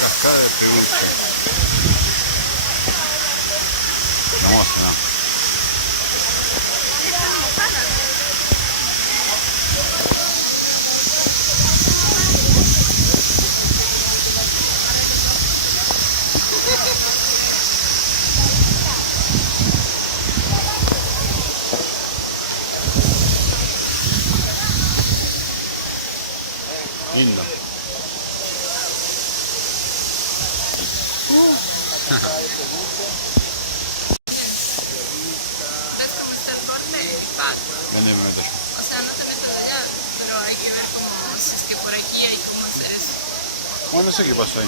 Cascada de Peluche. Hermosa, ¿no? Lindo. ¿Ves cómo está el corte? El paso. ¿Dónde me meto yo? O sea, no te metas allá, pero hay que ver cómo, si es que por aquí hay cómo hacer eso. Bueno, no sé qué pasó ahí.